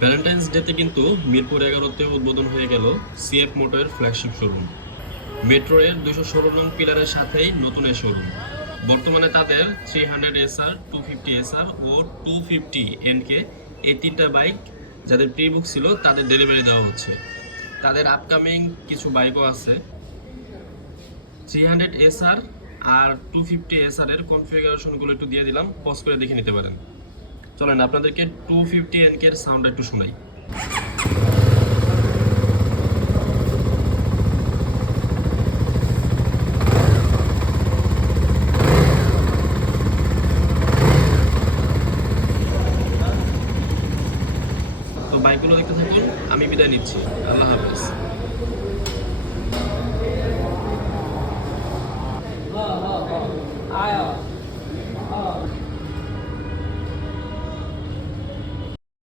Valentine's ডেতে কিন্তু মিরপুর 11-তে উদ্বোধন হয়ে গেল সিএফ মোটরের ফ্ল্যাগশিপ শোরুম। মেট্রো এর 216 নং পিলারের সাথেই নতুন এই শোরুম। বর্তমানে তাদের 300 SR, 250 SR ও 250 NK এই তিনটা বাইক যাদের প্রি বুক ছিল তাদের ডেলিভারি দেওয়া হচ্ছে। তাদের আপকামিং কিছু বাইকও আছে। 300 SR আর 250 SR এর কনফিগারেশনগুলো একটু দিয়ে দিলাম, পজ করে দেখে নিতে পারেন। চলেন আপনাদেরকে 250 NK এর সাউন্ড একটু শোনাই। তো বাইকগুলো দেখতে থাকুন, আমি বিদায় নিচ্ছি। আল্লাহ হাফেজ। আয়